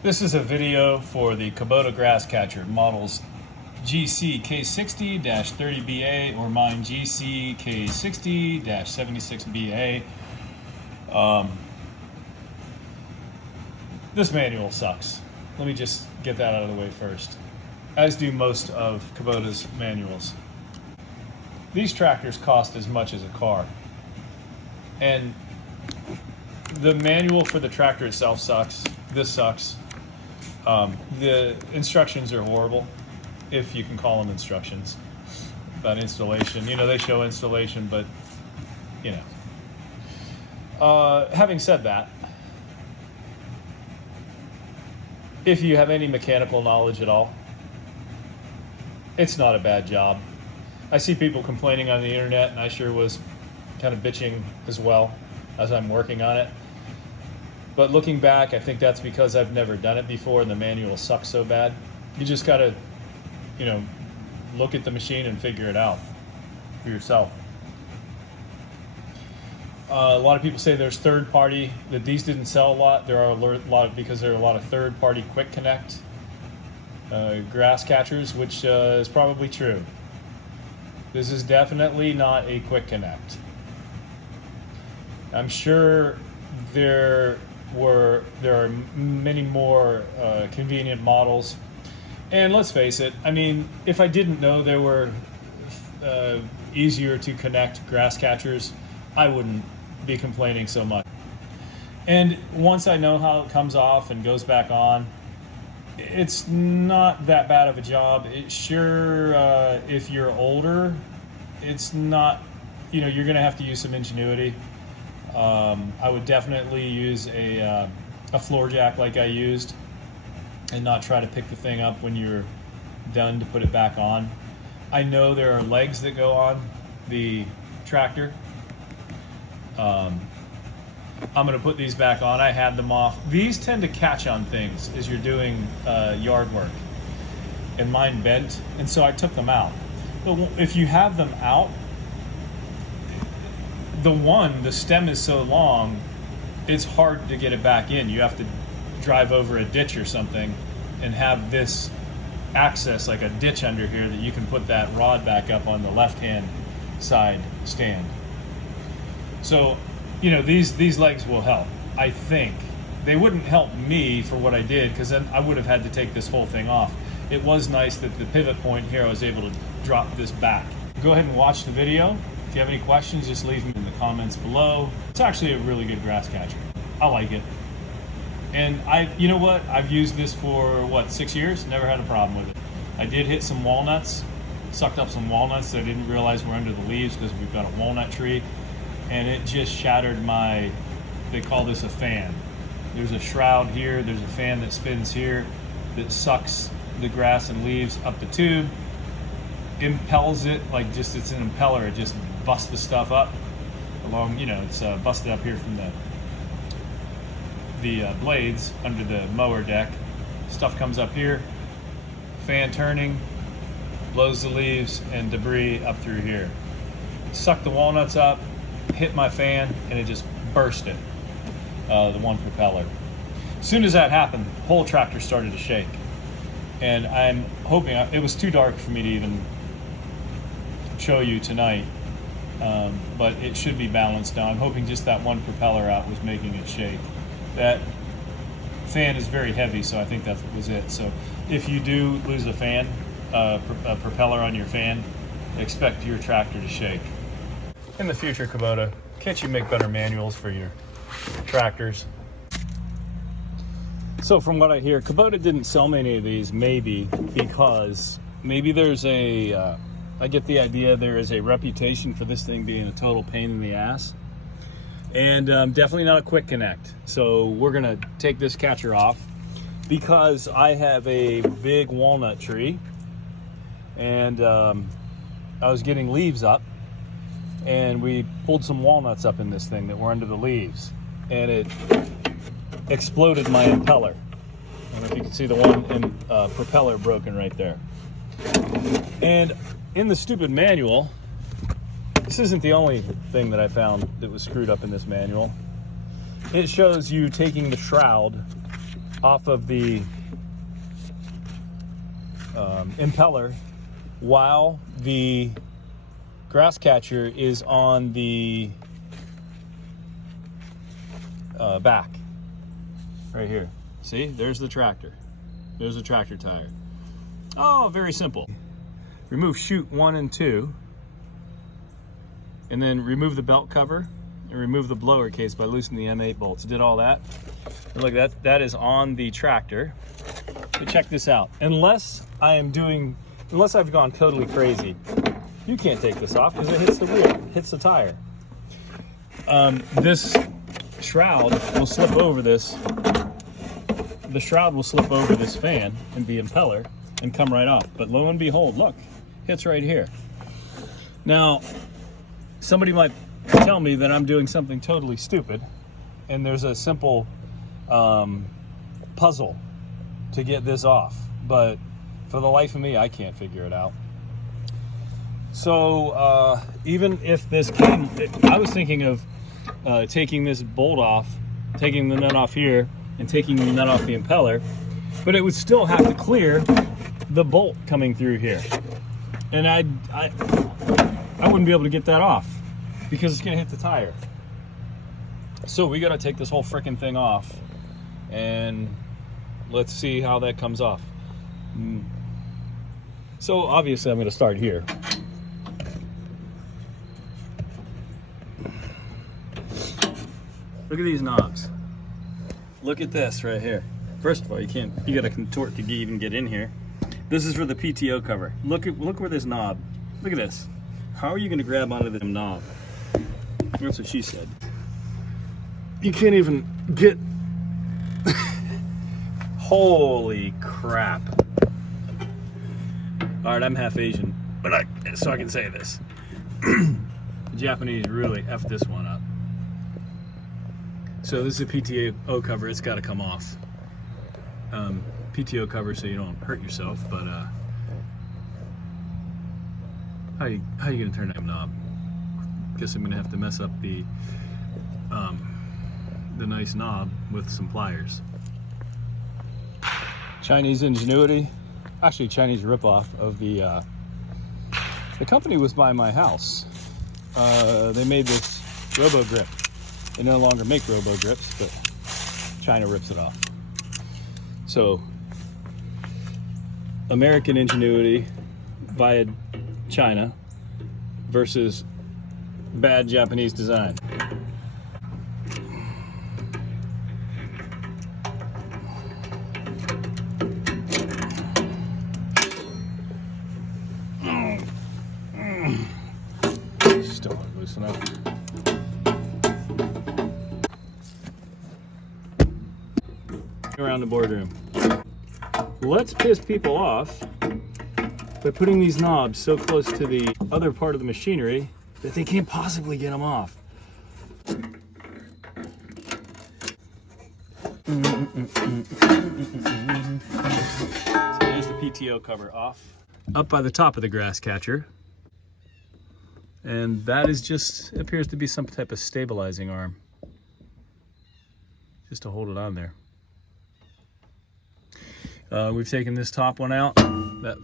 This is a video for the Kubota grass catcher, models GCK-30BA or mine GCK-76BA. This manual sucks. Let me just get that out of the way first, as do most of Kubota's manuals. These tractors cost as much as a car, and the manual for the tractor itself sucks. This sucks. The instructions are horrible, if you can call them instructions, about installation. You know, they show installation, but, you know. Having said that, if you have any mechanical knowledge at all, it's not a bad job. I see people complaining on the internet, and I sure was kind of bitching as well as I'm working on it. But looking back, I think that's because I've never done it before and the manual sucks so bad. You just gotta, you know, look at the machine and figure it out for yourself. A lot of people say there's third party, that these didn't sell a lot. There are a lot because there are a lot of third party quick connect grass catchers, which is probably true. This is definitely not a quick connect. I'm sure there are many more convenient models, and let's face it, I mean, if I didn't know there were easier to connect grass catchers, I wouldn't be complaining so much. And once I know how it comes off and goes back on, it's not that bad of a job. It sure, if you're older, it's not, you know, you're gonna have to use some ingenuity. I would definitely use a floor jack like I used, and not try to pick the thing up when you're done to put it back on. I know there are legs that go on the tractor. I'm going to put these back on. I had them off. These tend to catch on things as you're doing yard work, and mine bent, and so I took them out. But if you have them out, the stem is so long, it's hard to get it back in. You have to drive over a ditch or something and have this access, like a ditch under here, that you can put that rod back up on the left-hand side stand. So, you know, these legs will help. I think they wouldn't help me for what I did, because then I would have had to take this whole thing off. It was nice that the pivot point here, I was able to drop this back. Go ahead and watch the video. If you have any questions, just leave them in the comments below. It's actually a really good grass catcher. I like it. And you know what? I've used this for, 6 years? Never had a problem with it. I did hit some walnuts, sucked up some walnuts that I didn't realize were under the leaves because we've got a walnut tree. And it just shattered they call this a fan. There's a shroud here, there's a fan that spins here that sucks the grass and leaves up the tube, impels it, like just it's an impeller, it just busts the stuff up along, you know, it's busted up here from the blades under the mower deck. Stuff comes up here, fan turning, blows the leaves and debris up through here. Suck the walnuts up, hit my fan, and it just burst it, the one propeller. As soon as that happened, the whole tractor started to shake. And I'm hoping, it was too dark for me to even show you tonight, but it should be balanced now. I'm hoping just that one propeller out was making it shake. That fan is very heavy, so I think that was it. So if you do lose a fan, a propeller on your fan, expect your tractor to shake. In the future, Kubota, can't you make better manuals for your tractors? So from what I hear, Kubota didn't sell many of these, maybe because maybe there's I get the idea there is a reputation for this thing being a total pain in the ass. And definitely not a quick connect. So we're gonna take this catcher off because I have a big walnut tree, and I was getting leaves up, and we pulled some walnuts up in this thing that were under the leaves, and it exploded my impeller. I don't know if you can see the one propeller broken right there. And in the stupid manual, this isn't the only thing that I found that was screwed up in this manual. It shows you taking the shroud off of the impeller while the grass catcher is on the back. Right here. See, there's the tractor. There's the tractor tire. Oh, very simple. Remove chute 1 and 2, and then remove the belt cover and remove the blower case by loosening the M8 bolts. Did all that. And look, that is on the tractor. But check this out. Unless I've gone totally crazy, you can't take this off because it hits the wheel, hits the tire. This shroud will slip over this. The shroud will slip over this fan and the impeller and come right off. But lo and behold, look, hits right here. Now, somebody might tell me that I'm doing something totally stupid, and there's a simple puzzle to get this off, but for the life of me, I can't figure it out. So even if this came, I was thinking of taking this bolt off, taking the nut off here, and taking the nut off the impeller, but it would still have to clear the bolt coming through here, and I wouldn't be able to get that off because it's gonna hit the tire. So we gotta take this whole frickin' thing off, and let's see how that comes off. So obviously I'm gonna start here. Look at these knobs. Look at this right here. First of all, you gotta contort to even get in here. This is for the PTO cover. Look where this knob, look at this. How are you gonna grab onto the knob? That's what she said. You can't even get, holy crap. All right, I'm half Asian, but so I can say this. The Japanese really effed this one up. So this is a PTO cover, it's gotta come off. PTO cover so you don't hurt yourself, but how you gonna turn that knob? Guess I'm gonna have to mess up the nice knob with some pliers. Chinese ingenuity, actually Chinese ripoff of the company was by my house. They made this Robo Grip. They no longer make Robo Grips, but China rips it off. So American ingenuity via China versus bad Japanese design. Still not loose enough. Around the boardroom. Let's piss people off by putting these knobs so close to the other part of the machinery that they can't possibly get them off. So there's the PTO cover off, up by the top of the grass catcher. And that is just, appears to be some type of stabilizing arm, just to hold it on there. We've taken this top one out. That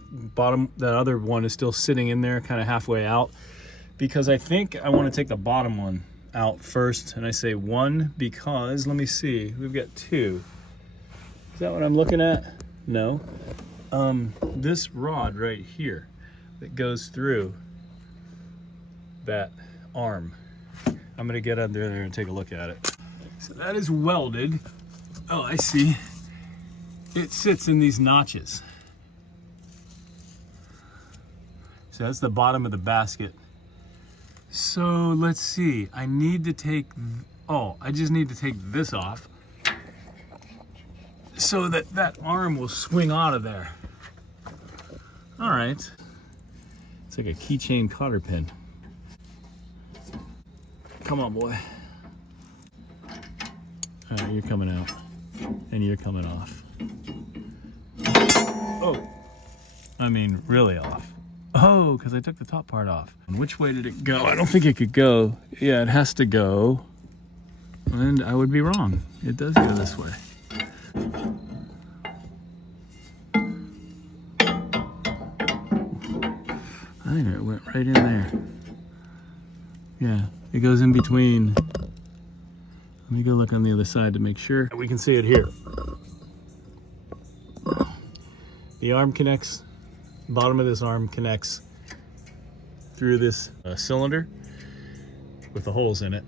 other one is still sitting in there, kind of halfway out, because I think I want to take the bottom one out first. And I say one because, let me see, we've got two. Is that what I'm looking at? No. This rod right here that goes through that arm, I'm gonna get under there and take a look at it. So that is welded. Oh, I see. It sits in these notches. So that's the bottom of the basket. So let's see, I need to take, I just need to take this off so that that arm will swing out of there. All right. It's like a keychain cotter pin. Come on, boy. All right, you're coming out and you're coming off. Oh, I mean really off. Oh, because I took the top part off. And which way did it go? I don't think it could go. Yeah, it has to go. And I would be wrong. It does go this way. I think it went right in there. Yeah, it goes in between. Let me go look on the other side to make sure we can see it here. The arm connects, bottom of this arm connects through this cylinder with the holes in it.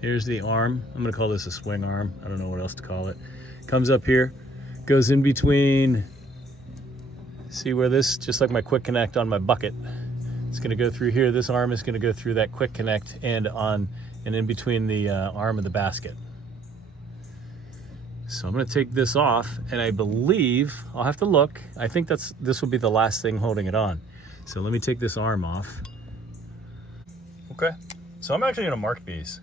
Here's the arm. I'm gonna call this a swing arm. I don't know what else to call it. Comes up here, goes in between. See where this, just like my quick connect on my bucket, it's gonna go through here. This arm is gonna go through that quick connect and in between the arm of the basket. So I'm gonna take this off, and I believe, I'll have to look, I think this will be the last thing holding it on. So let me take this arm off. Okay, so I'm actually gonna mark these.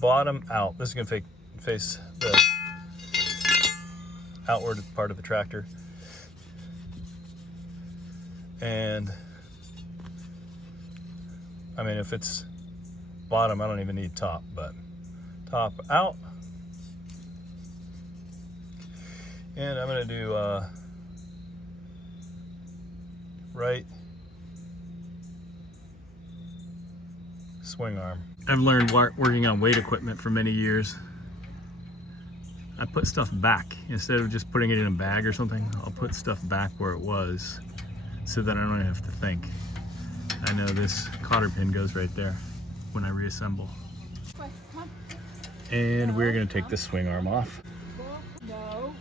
Bottom out. This is gonna face the outward part of the tractor. And I mean, if it's bottom, I don't even need top, but top out. And I'm gonna do right swing arm. I've learned working on weight equipment for many years. I put stuff back. Instead of just putting it in a bag or something, I'll put stuff back where it was so that I don't have to think. I know this cotter pin goes right there when I reassemble. And we're gonna take this swing arm off. No.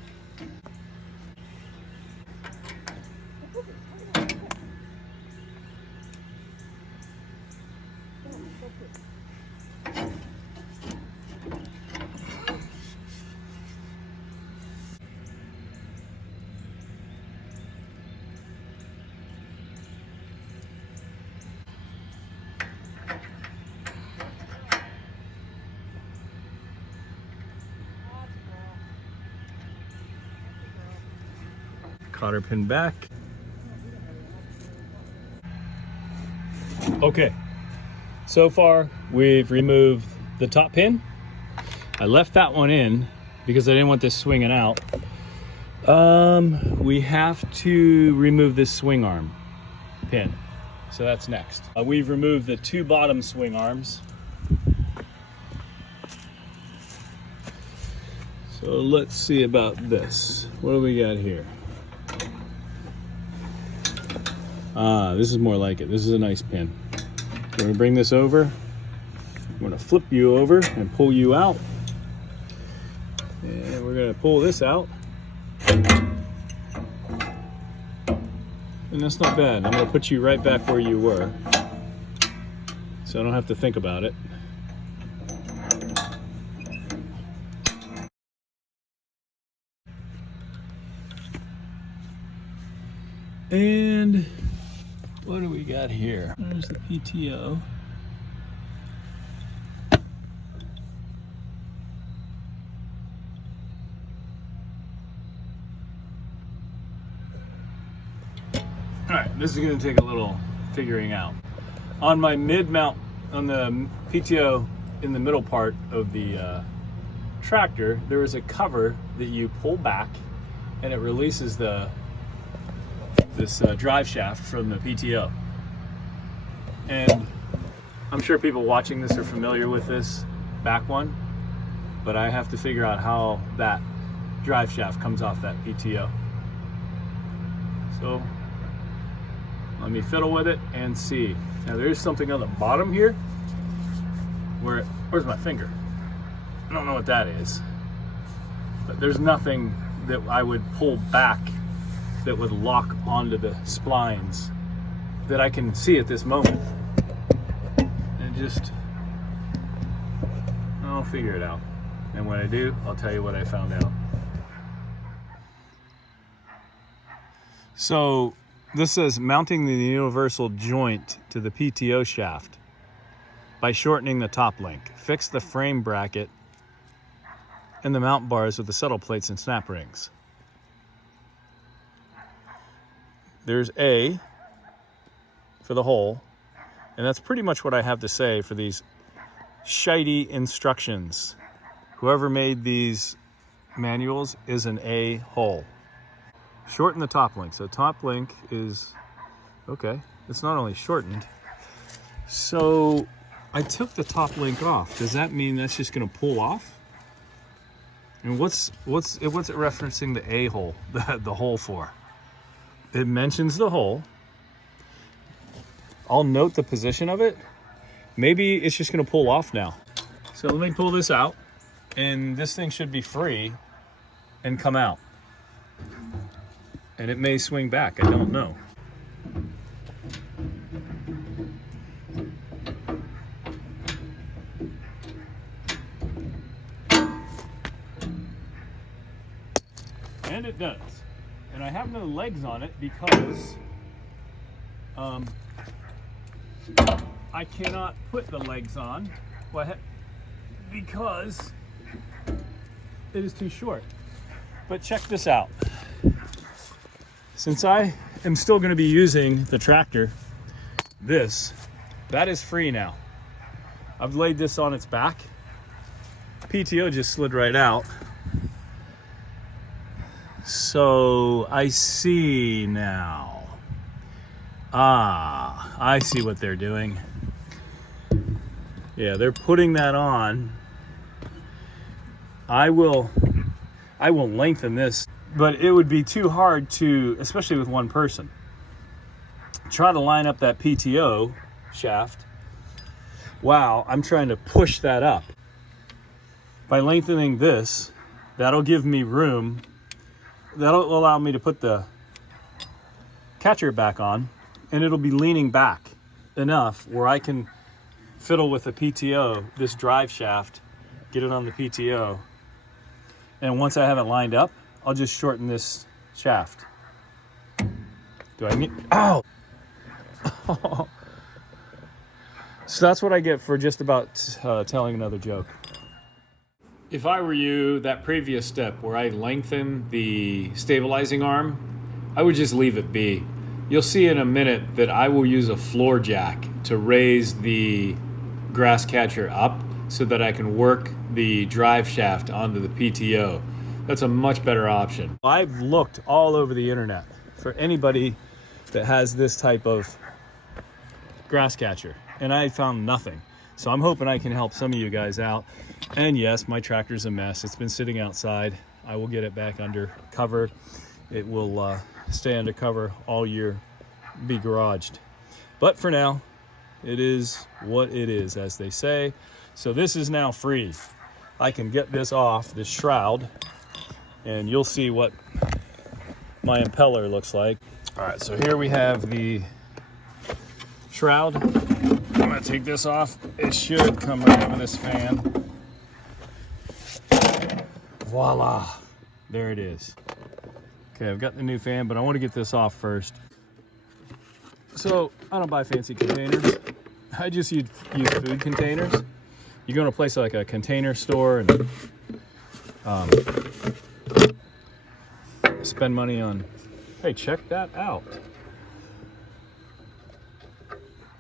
Cotter pin back. Okay, so far we've removed the top pin. I left that one in because I didn't want this swinging out. We have to remove this swing arm pin, so that's next. We've removed the two bottom swing arms. So let's see about this. What do we got here? This is more like it. This is a nice pin. We're gonna bring this over. I'm gonna flip you over and pull you out. And we're gonna pull this out. And that's not bad. I'm gonna put you right back where you were, so I don't have to think about it. And what do we got here? There's the PTO. All right, this is gonna take a little figuring out. On my mid-mount, on the PTO in the middle part of the tractor, there is a cover that you pull back and it releases this drive shaft from the PTO. And I'm sure people watching this are familiar with this back one, but I have to figure out how that drive shaft comes off that PTO. So let me fiddle with it and see. Now there is something on the bottom here where's my finger? I don't know what that is, but there's nothing that I would pull back that would lock onto the splines that I can see at this moment. And just, I'll figure it out. And when I do, I'll tell you what I found out. So this says mounting the universal joint to the PTO shaft by shortening the top link. Fix the frame bracket and the mount bars with the settle plates and snap rings. There's A for the hole, and that's pretty much what I have to say for these shitey instructions. Whoever made these manuals is an A-hole. Shorten the top link. So top link is, okay, it's not only shortened. So I took the top link off. Does that mean that's just gonna pull off? And what's it referencing the A hole, the hole for? It mentions the hole. I'll note the position of it. Maybe it's just gonna pull off now. So let me pull this out, and this thing should be free and come out. And it may swing back, I don't know. And it does. And I have no legs on it because I cannot put the legs on because it is too short. But check this out. Since I am still going to be using the tractor, that is free now. I've laid this on its back. PTO just slid right out. So I see now. Ah, I see what they're doing. Yeah, they're putting that on. I will lengthen this, but it would be too hard to, especially with one person, try to line up that PTO shaft. Wow, I'm trying to push that up. By lengthening this, that'll give me room. That'll allow me to put the catcher back on, and it'll be leaning back enough where I can fiddle with the PTO, this drive shaft, get it on the PTO. And once I have it lined up, I'll just shorten this shaft. Do I need, ow! So that's what I get for just about telling another joke. If I were you, that previous step where I lengthen the stabilizing arm, I would just leave it be. You'll see in a minute that I will use a floor jack to raise the grass catcher up so that I can work the drive shaft onto the PTO. That's a much better option. I've looked all over the internet for anybody that has this type of grass catcher, and I found nothing. So I'm hoping I can help some of you guys out. And yes, my tractor's a mess. It's been sitting outside. I will get it back under cover. It will stay under cover all year, be garaged. But for now, it is what it is, as they say. So this is now free. I can get this off, this shroud, and you'll see what my impeller looks like. All right, so here we have the shroud. I'm gonna take this off. It should come right over this fan. Voila, there it is. Okay, I've got the new fan, but I want to get this off first. So I don't buy fancy containers. I just use food containers. You go to a place like a container store and spend money on, hey, check that out.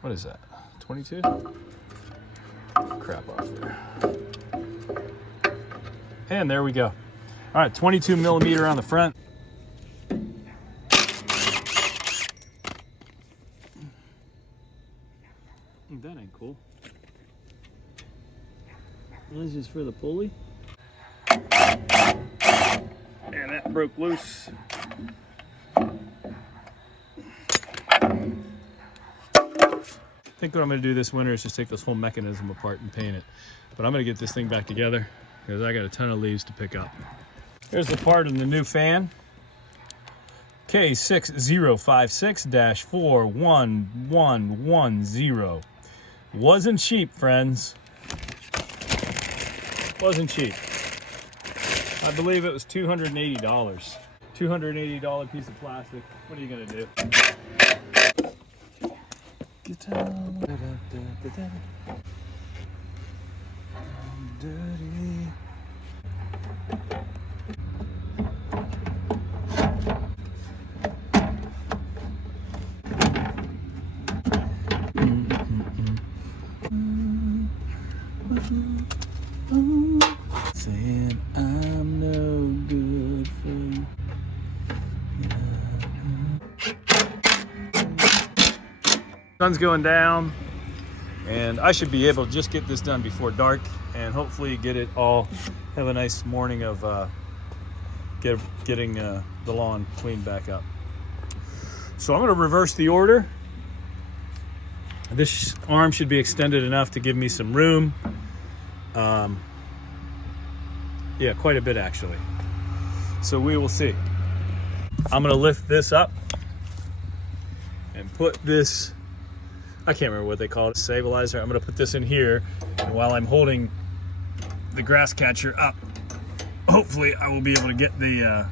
What is that, 22? Crap off there. And there we go. All right, 22 millimeter on the front. That ain't cool. This is for the pulley. And that broke loose. I think what I'm going to do this winter is just take this whole mechanism apart and paint it. But I'm going to get this thing back together because I got a ton of leaves to pick up. Here's the part of the new fan. K6056-41110. Wasn't cheap, friends. Wasn't cheap. I believe it was $280. $280 piece of plastic. What are you gonna do? Guitar. Dirty. Saying I'm no good for you. Sun's going down, and I should be able to just get this done before dark and hopefully get it all, have a nice morning of getting the lawn cleaned back up. So I'm going to reverse the order. This arm should be extended enough to give me some room. Yeah, quite a bit actually. So we will see. I'm going to lift this up and put this, I can't remember what they call it, stabilizer. I'm going to put this in here, and while I'm holding the grass catcher up, hopefully I will be able to get the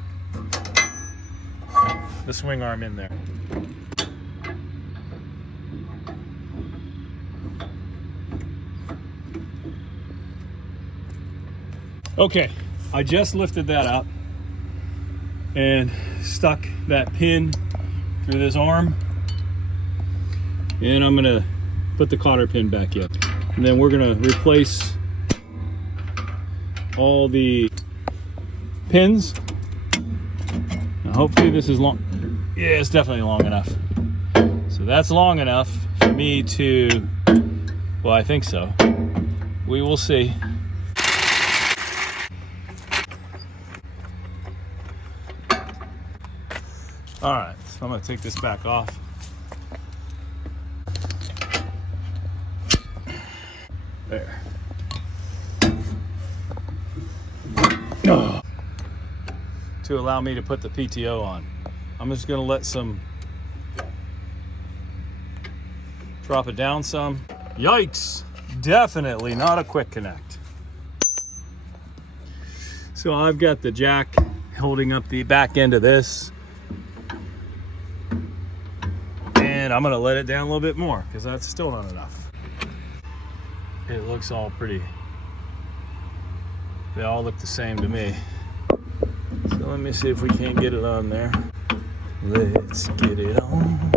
swing arm in there. Okay, I just lifted that up and stuck that pin through this arm, and I'm gonna put the cotter pin back in, and then we're gonna replace all the pins. Now hopefully this is long. Yeah, it's definitely long enough. So that's long enough for me to, well, I think so. We will see. All right, so I'm gonna take this back off. There. To allow me to put the PTO on. I'm just gonna let some, drop it down some. Yikes, definitely not a quick connect. So I've got the jack holding up the back end of this. And I'm gonna let it down a little bit more because that's still not enough. It looks all pretty, they all look the same to me. So let me see if we can't get it on there. Let's get it on.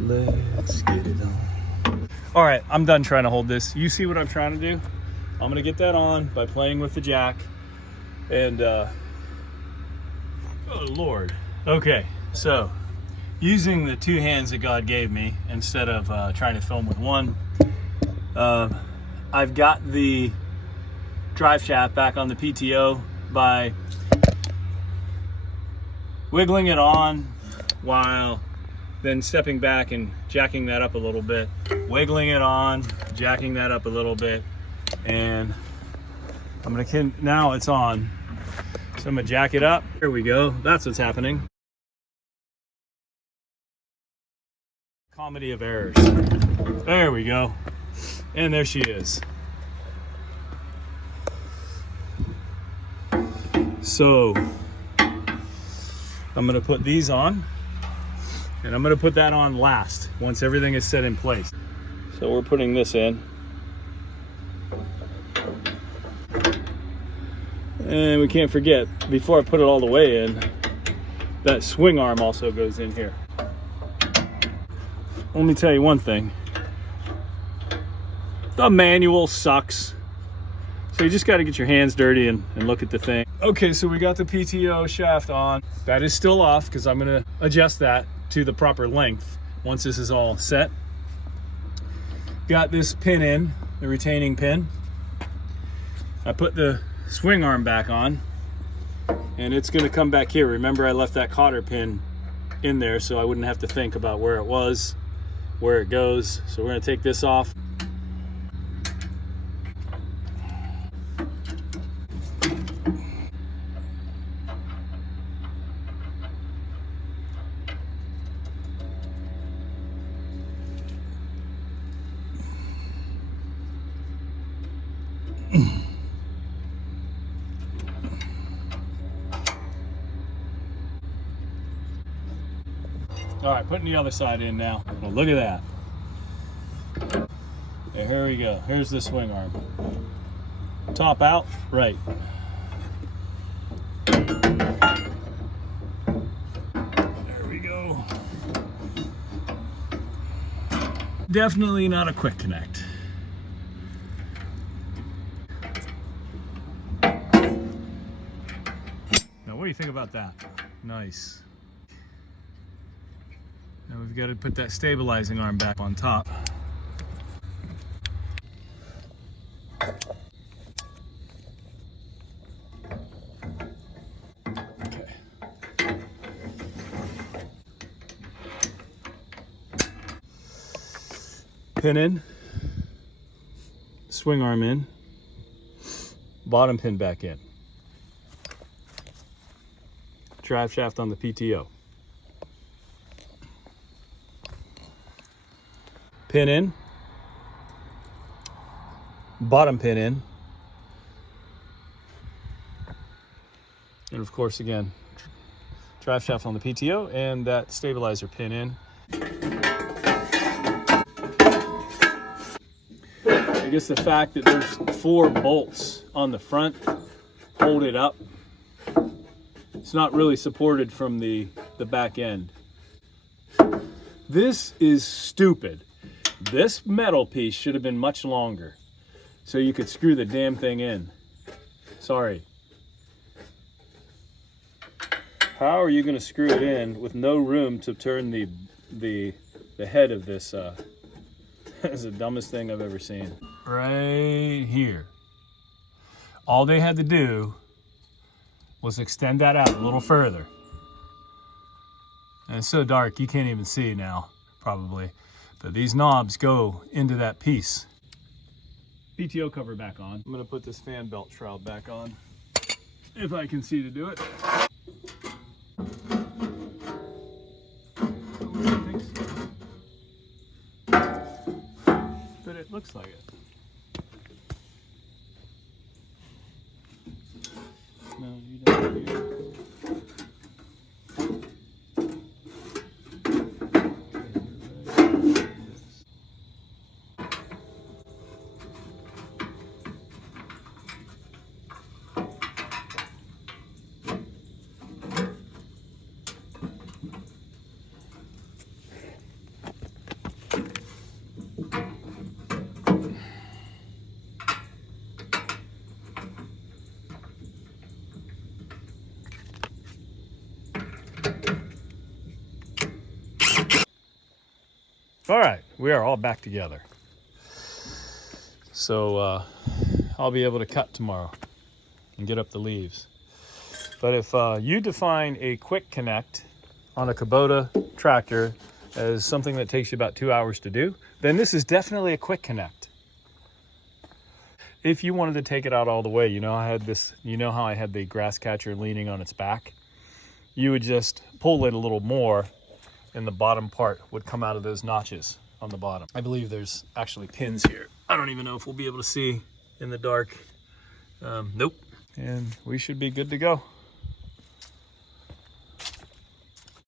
Let's get it on. All right, I'm done trying to hold this. You see what I'm trying to do? I'm gonna get that on by playing with the jack. And, oh Lord. Okay, so using the two hands that God gave me instead of trying to film with one, I've got the drive shaft back on the PTO by wiggling it on while then stepping back and jacking that up a little bit, wiggling it on, jacking that up a little bit, and I'm gonna, now it's on. So I'm gonna jack it up. Here we go, that's what's happening. Comedy of errors. There we go. And there she is. So I'm gonna put these on, and I'm gonna put that on last once everything is set in place. So we're putting this in. And we can't forget, before I put it all the way in, that swing arm also goes in here. Let me tell you one thing. The manual sucks. So you just got to get your hands dirty and look at the thing. Okay, so we got the PTO shaft on. That is still off because I'm going to adjust that to the proper length once this is all set. Got this pin in, the retaining pin. I put the swing arm back on, and it's going to come back here. Remember, I left that cotter pin in there so I wouldn't have to think about where it was, where it goes. So we're going to take this off. All right, putting the other side in now. Well, look at that. Okay, here we go. Here's the swing arm. Top out, right. There we go. Definitely not a quick connect. Now, what do you think about that? Nice. Now we've got to put that stabilizing arm back on top. Okay. Pin in, swing arm in, bottom pin back in. Drive shaft on the PTO. Pin in, bottom pin in, and of course again, drive shaft on the PTO and that stabilizer pin in. I guess the fact that there's 4 bolts on the front hold it up. It's not really supported from the back end. This is stupid. This metal piece should have been much longer so you could screw the damn thing in. Sorry. How are you going to screw it in with no room to turn the head of this? That's the dumbest thing I've ever seen. Right here. All they had to do was extend that out a little further. And it's so dark you can't even see now, probably. But these knobs go into that piece. PTO cover back on. I'm gonna put this fan belt shroud back on, if I can see to do it. But it looks like it. No, you don't hear. All right, we are all back together. So I'll be able to cut tomorrow and get up the leaves. But if you define a quick connect on a Kubota tractor as something that takes you about 2 hours to do, then this is definitely a quick connect. If you wanted to take it out all the way, you know how I had the grass catcher leaning on its back? You would just pull it a little more and the bottom part would come out of those notches on the bottom. I believe there's actually pins here. I don't even know if we'll be able to see in the dark. Nope. And we should be good to go.